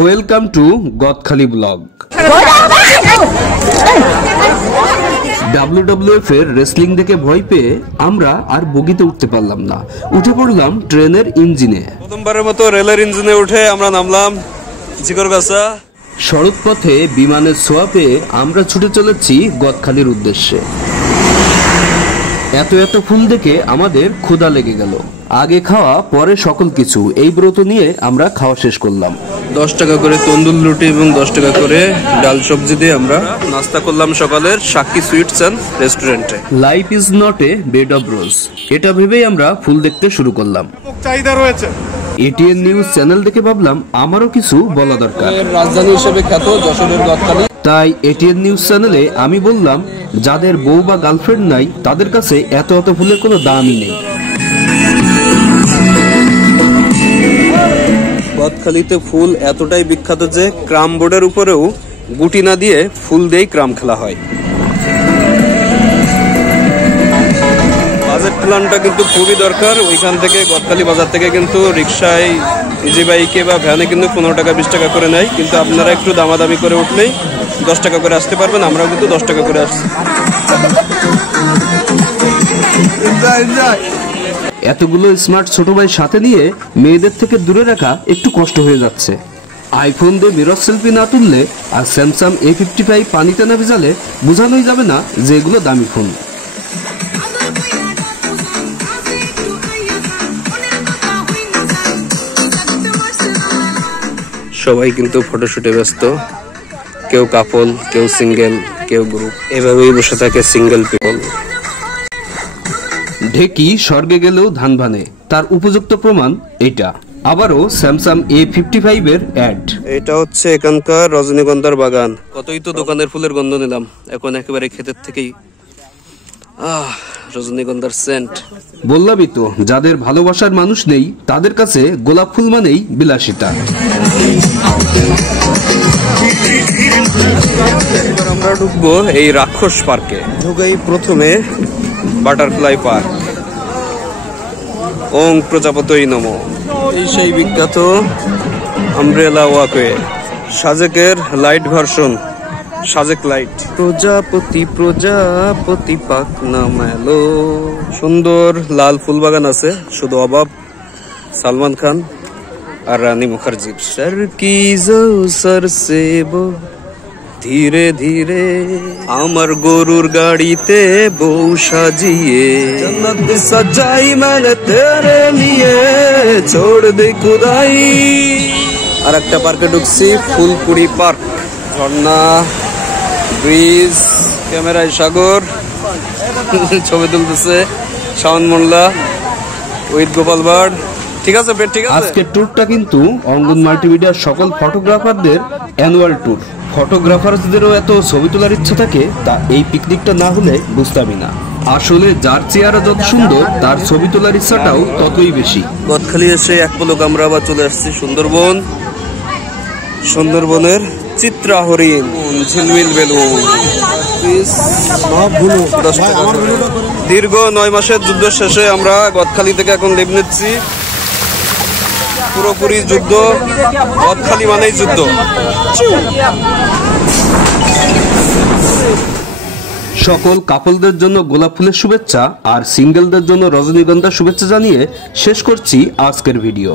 Welcome to Gadkhali blog. WWF এর wrestling দেখে ভয় পেয়ে আমরা আর বগিতে উঠতে পারলাম না, উঠে পড়লাম ট্রেনের ইঞ্জিনে। প্রথমবারের মতো রেলের ইঞ্জিনে উঠে আমরা নামলাম জিকরগাছা। সড়ক পথে বিমানের ছোঁয়া পেয়ে আমরা ছুটে চলেছি গদখালির উদ্দেশ্যে। এত এত ফুল দেখে আমাদের ক্ষুধা লেগে গেল। আগে খাওয়া পরে সকল কিছু, এই ব্রত নিয়ে আমরা খাওয়া শেষ করলাম। 10 টাকা করে তন্দুর রুটি এবং 10 টাকা করে ডাল সবজি দিয়ে আমরা নাস্তা করলাম সকালের সাক্ষী সুইটস অ্যান্ড রেস্টুরেন্টে। Life is not a bed of rose, এটা ভেবেই আমরা ফুল দেখতে শুরু করলাম। চাহিদা রয়েছে। এটিএন নিউজ চ্যানেল দেখে ভাবলাম আমারও কিছু বলা দরকার। রাজধানী হিসেবে খ্যাত যশোরের গদখালি। তাই এটিএন নিউজ চ্যানেলে আমি বললাম, যাদের বউ বা গার্লফ্রেন্ড নাই তাদের কাছে এত এত ফুলের কোনো দামই নেই। গদখালিতে ফুল এতটাই বিখ্যাত যে ক্রাম বোর্ডের উপরেও গুটি না দিয়ে ফুল দিয়েই ক্রাম খেলা হয়। বাজেট প্ল্যানটা কিন্তু খুবই দরকার। ওইখান থেকে গদখালি বাজার থেকে কিন্তু রিক্সায়, ইজি বাইকে বা ভ্যানে কিন্তু 15 টাকা 20 টাকা করে নেয়, কিন্তু আপনারা একটু দামাদামি করে উঠলেই 10 টাকা করে আসতে পারবেন। আমরাও কিন্তু 10 টাকা করে আসছি। এতগুলো স্মার্ট ছোট ভাই সাথে নিয়ে মেয়েদের থেকে দূরে রাখা একটু কষ্ট হয়ে যাচ্ছে। আইফোন দিয়ে মিরর সেলফি না তুললে আর স্যামসাং A55 পানিতে না ভিজালে বোঝানোই যাবে না যে এগুলো দামি ফোন। সবাই কিন্তু ফটোশুটে ব্যস্ত, কেউ কাপল, কেউ সিঙ্গেল, কেউ গ্রুপ, এভাবেই বসে থাকে সিঙ্গেল পিপল। ঢেকি স্বর্গে গেলেও ধান ভানে, তার উপযুক্ত প্রমাণ এটা। আবারও স্যামসাং A55 এর অ্যাড। এটা হচ্ছে এখানকার রজনীগন্ধার বাগান। কতই তো দোকানের ফুলের গন্ধ নিলাম, এখন একেবারে ক্ষেতের থেকেই রজনীগন্ধার সেন্ট। বললামই তো, যাদের ভালোবাসার মানুষ নেই তাদের কাছে গোলাপ ফুল মানেই বিলাসিতা। আমরা ঢুকবো এই রাক্ষস পার্কে। ঢুকেই প্রথমে বাটারফ্লাই পার্ক। ওং প্রজাপতই নমঃ। এই সেই বিখ্যাত আমব্রেলা ওয়াকওয়ে, সাজেকের লাইট ভার্সন, সাজেক লাইট। প্রজাপতি প্রজাপতি পাক নামালো। সুন্দর লাল ফুল বাগান আছে, শুধু অভাব সালমান খান আর রানী মুখার্জির। সর কি সর সেব ধীরে ধীরে, আমার গরুর গাড়িতে বউ সাজিয়ে, জন্নত সাজাই মানে তেরে নিয়ে, ছোড় দে খুদাই। আর একটা পার্কে ঢুকছি, ফুলপুরি পার্ক। ঝর্ণা, ব্রিজ, ক্যামেরায় সাগর, ছবি তুলতেছে শাওন মোল্লা উইথ গোপাল ভাড়। ঠিক আছে, ঠিক আছে। আজকের ট্যুরটা কিন্তু অঙ্গন মাল্টিমিডিয়ার সকল ফটোগ্রাফারদের অ্যানুয়াল ট্যুর। ফটোগ্রাফারদেরও এত ছবি তোলার ইচ্ছা থাকে, তা এই পিকনিকটা না হলে বুঝতামই না। আসলে যার চেহারা যত সুন্দর তার ছবি তোলার ইচ্ছাটাও ততই বেশি। গদখালি এসে এক পলক আমরা আবার চলে আসছি সুন্দরবন। সুন্দরবনের চিত্রা হরিণ, ঝিলমিল বেলুন। দীর্ঘ 9 মাসের যুদ্ধ শেষে আমরা গদখালি থেকে এখন লিভ নিচ্ছি। পুরোপুরি যুদ্ধ, গদখালি মানেই যুদ্ধ। সকল কাপলদের জন্য গোলাপ ফুলের শুভেচ্ছা আর সিঙ্গেলদের জন্য রজনীগন্ধার শুভেচ্ছা জানিয়ে শেষ করছি আজকের ভিডিও।